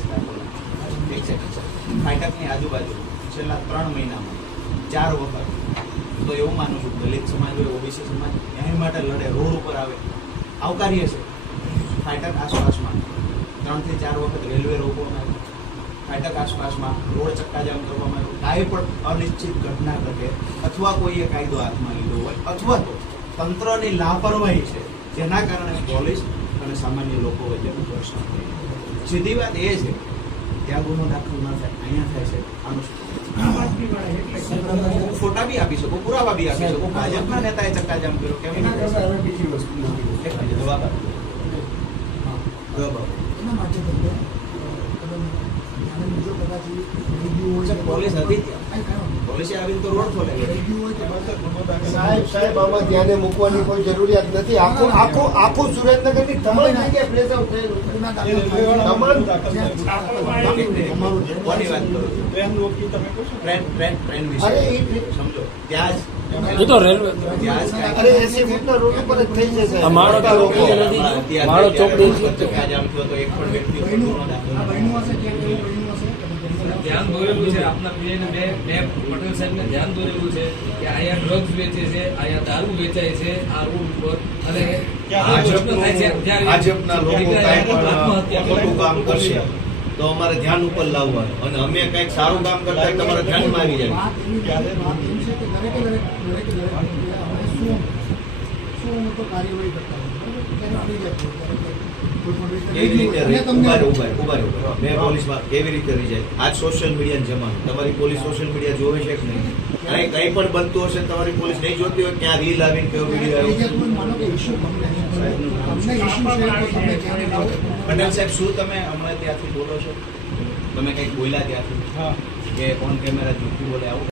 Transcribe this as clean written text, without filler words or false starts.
Case દાખલ ઠીક છે. ફાટકની આજુબાજુ છેલ્લા 3 મહિનામાં 4 વખત તો એવું માનું છું દલિત સમાજ હોય ઓબીસી સમાજ એની માટે લડે રોડ ઉપર આવે આવકાર્ય છે. ફાટક આસપાસમાં 3 થી 4 વખત રેલવે રોકવામાં આવ્યું, ફાટક આસપાસમાં રોડ ચક્કાજામ કરવામાં આવ્યું. કાંઈ પણ અનિશ્ચિત ઘટના ઘટે અથવા કોઈએ કાયદો હાથમાં લીધો હોય અથવા તો તંત્રની લાપરવાહી છે જેના કારણે પોલીસ અને સામાન્ય લોકો વચ્ચે ઘર્ષણ થઈ. સીધી વાત એ છે ત્યાં ગુનો દાખલ ન થાય, અહીંયા થાય છે. આનું ફોટા બી આપી શકો, પુરાવા બી આપી શકો. ભાજપના નેતાએ ચક્કાજામ કર્યો કેમ બીજી વસ્તુ જવાબ પોલીસ હતી પોલીસે આવીને તો રોડ ખોલે. સાહેબ આમાં ધ્યાને મૂકવાની કોઈ જરૂરિયાત નથી. આખું સુરેન્દ્રનગરની તમામ જગ્યાએ પ્રેસ આઉટ થયેલું. કોની વાત કરો? ટ્રેન વિશે સમજો ત્યાં એ તો રેલવે અરે 80 ફૂટના રોડ ઉપર જ થઈ જશે. માળો ચોકડી ચક્કાજામ થયો તો એક પણ વ્યક્તિ ધ્યાન દોરેલું છે. આપના પીએને બે પટેલ સાહેબને ધ્યાન દોરેલું છે કે અહીંયા ડ્રગ્સ વેચે છે, અહીંયા દારૂ વેચાય છે આ રોડ ઉપર. અને ભાજપના લોકો કાંઈ પણ ખોટું કામ કરશે તો અમારે ધ્યાન ઉપર લાવવાનું, અને અમે કંઈક સારું કામ કરતા હોય તમારા ધ્યાનમાં આવી જાય. કેવી રીતે મેં પોલીસમાં કેવી રીતે રહી જાય? આજ સોશિયલ મીડિયા જમાનો, તમારી પોલીસ સોશિયલ મીડિયા જોવે છે કે નહીં? કંઈ પણ બનતું હશે તમારી પોલીસ નહીં જોતી હોય? ક્યાં રીલ આવીને કયો વિડીયો આવ્યો? પટેલ સાહેબ શું તમે હમણાં ત્યાંથી બોલો છો? તમે કંઈક બોલ્યા ત્યાંથી કે ઓન કેમેરા જૂઠું બોલે આવું?